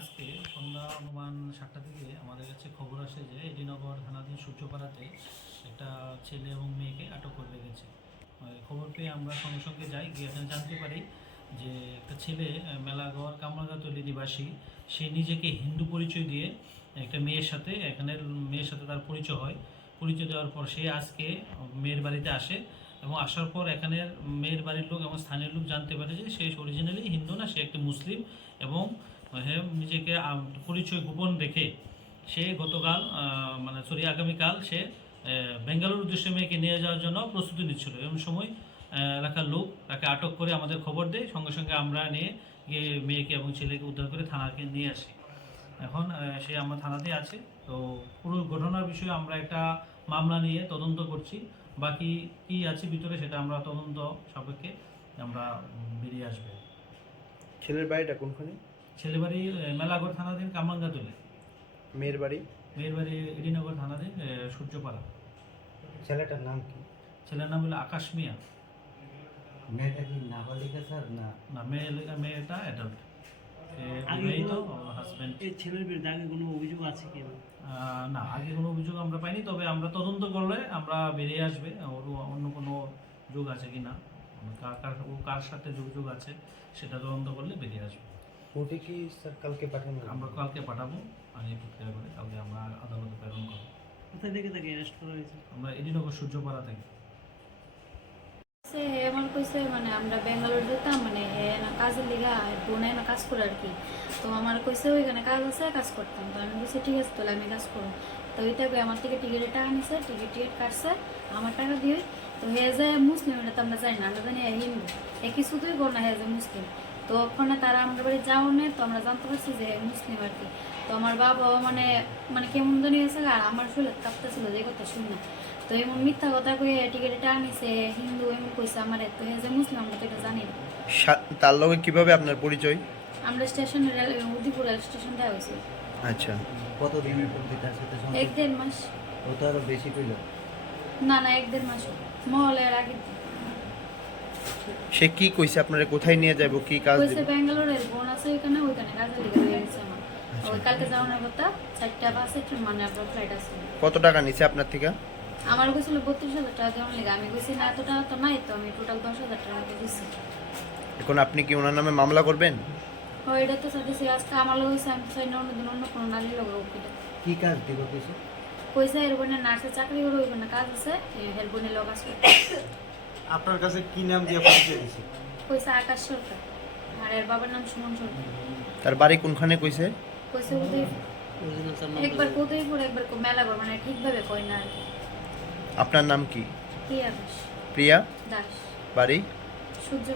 আজকে সন্ধ্যা অনুমান সাতটা থেকে আমাদের কাছে খবর আসে যে এডিনগর থানাধীন সূর্যপাড়াতে একটা ছেলে এবং মেয়েকে আটক করে রেখেছে। আহ, খবর পেয়ে আমরা সঙ্গে সঙ্গে যাই গিয়ে এখানে জানতে পারি যে একটা ছেলে মেলাগড় কামরাগাতলি নিবাসী সে নিজেকে হিন্দু পরিচয় দিয়ে একটা মেয়ের সাথে এখানের মেয়ের সাথে তার পরিচয় হয়। পরিচয় দেওয়ার পর সে আজকে মেয়ের বাড়িতে আসে। এবং আসার পর এখানের মেয়ের বাড়ির লোক এবং স্থানীয় লোক জানতে পারে যে সে অরিজিনালি হিন্দু না, সে একটি মুসলিম এবং হ্যাঁ নিজেকে পরিচয় গোপন রেখে সে গতকাল মানে সরি আগামীকাল সে বেঙ্গালুরু উদ্দেশ্যে মেয়েকে নিয়ে যাওয়ার জন্য প্রস্তুতি নিচ্ছিল এমন সময় এলাকার লোক তাকে আটক করে আমাদের খবর দেয়। সঙ্গে সঙ্গে আমরা নিয়ে গিয়ে মেয়েকে এবং ছেলেকে উদ্ধার করে থানাকে নিয়ে আসি। এখন সে আমার থানাতে আছে। তো পুরো ঘটনার বিষয়ে আমরা একটা মামলা নিয়ে তদন্ত করছি। বাকি কি আছে ভিতরে সেটা আমরা তদন্ত সাপেক্ষে আমরা বেরিয়ে আসবে। ছেলের বাড়িটা কোনখানে? ছেলেবাড়ি আহ, মেলাগড় থানাধীন কামাঙ্গাতুলে। মেয়ের বাড়ি? মেয়ের বাড়ি এডিনগর থানাধীন সূর্যপাড়া। ছেলেটার নাম কি? ছেলের নাম হলো আকাশ মিয়া। মেয়েটা কি নাবালিকা স্যার না? না মেয়ে মেয়েটা অ্যাডাল্ট। বিবাহিত হাজব্যান্ড এই ছেলের বিরুদ্ধে আগে কোনো অভিযোগ আছে কি? না আগে কোনো অভিযোগ আমরা পাইনি তবে আমরা তদন্ত করলে আমরা বেরিয়ে আসবে। ওর অন্য কোনো যোগ আছে কি না? কার কার ও কার সাথে যোগাযোগ আছে সেটা তদন্ত করলে বেরিয়ে আসবে। কোর্টে কি স্যার কালকে পাঠানো আমরা কালকে পাঠাবো আগে প্রক্রিয়া করে কালকে আমরা আদালতে প্রেরণ করব। কোথায় থেকে তাকে অ্যারেস্ট করা হয়েছে? আমরা এডিনগর সূর্যপাড়া থেকে। সে আমার কইছে মানে আমরা বেঙ্গালোর যেতাম মানে হে কাজের লিগা বোনে না কাজ করে আর কি তো আমার কইছে, ওইখানে কাজ আছে, কাজ করতাম। তো আমি বলছি, ঠিক আছে, তাহলে আমি কাজ করব। তো ওইটা কই, আমার থেকে টিকিটের টাকা নিছে, টিকিট টিকিট কাটছে, আমার টাকা দিয়ে। তো হে যে মুসলিম, এটা তো আমরা জানি না, আমরা জানি হিন্দু। হে কিছুতেই বল না হে যে মুসলিম। তো ওখানে তারা আমরা বাড়ি যাও নে, তো আমরা জানতে পারছি যে মুসলিম আর কি তো আমার বাবা মানে মানে কেমন জানি গেছে আর আমার শরীর কাঁপতেছিল, যে কথা শুন না তো এমন মিথ্যা কথা কয়ে টিকিটে টানিছে হিন্দু এমন কইছে আমার তো হে যে মুসলিম আমরা তো এটা জানি না। তার লগে কীভাবে আপনার পরিচয়? আমরা স্টেশনে রেল উদিপুর রেল স্টেশন দেওয়া হয়েছে আচ্ছা। কতদিনের পূর্বে তার সাথে এক দেড় মাস। ও তো আরও বেশি পেল না না এক দেড় মাস। মহলের আগে। সে কি কইছে আপনারা? কোথায় নিয়ে যাব কি কাজ কইছে ব্যাঙ্গালোরের বোন আছে ওইখানে ওইখানে কাজে লেগে গেছে আমার। ওই কালকে যাওয়ার কথা চারটা বাসে মানে আপনার ফ্লাইট আছে। কত টাকা নিছে আপনার থেকে? আমার কইছিল বত্রিশ হাজার টাকা দেওয়ার লেগে? আমি কইছি না এত টাকা তো নাই তো আমি টোটাল দশ হাজার টাকা দিচ্ছি এখন আপনি কি ওনার নামে মামলা করবেন? হয় এটা তো সাথে আজকে আমার লোক হয়েছে আমি তো চাই না অন্যদিন অন্য কোনো নারীর লোক ওকিটা কি কাজ দিব কিছু পয়সা এর বোনে নার্সের চাকরি করে ওই বোনে কাজ আছে হের লোক আছে। আপনার কাছে কি নাম দিয়ে পরিচয় দিছে? পয়সা আকাশ সরকার। আর এর বাবার নাম সুমন সরকার। তার বাড়ি কোনখানে কইছে? উদয় একবার কোথায় পড়ে একবার মেলা করে মানে ঠিকভাবে কয় না আর কি। আপনার নাম কি? প্রিয়া দাস। বাড়ি? সূর্য